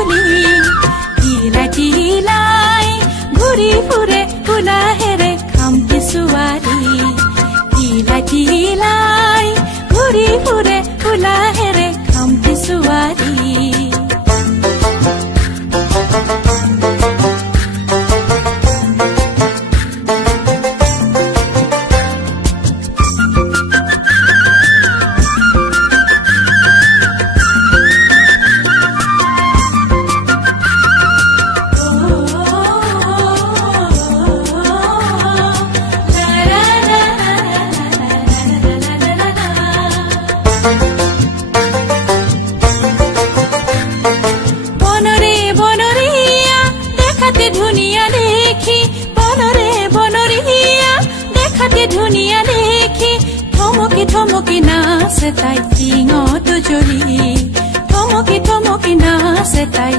জলি ঢিলাই ঢিলাই ঘূৰি ফুৰে কোলাহেৰে খামটি ছোৱালী ঢিলাই ঢিলাই ঘূৰি ফুৰে কোলাহেৰে খামটি ছোৱালী ধুনিয়া দেখি ধুনিয়া দেখি থমকি থমকি নাচে তাই টিঙত জ্বলি থমকি থমকি নাচে তাই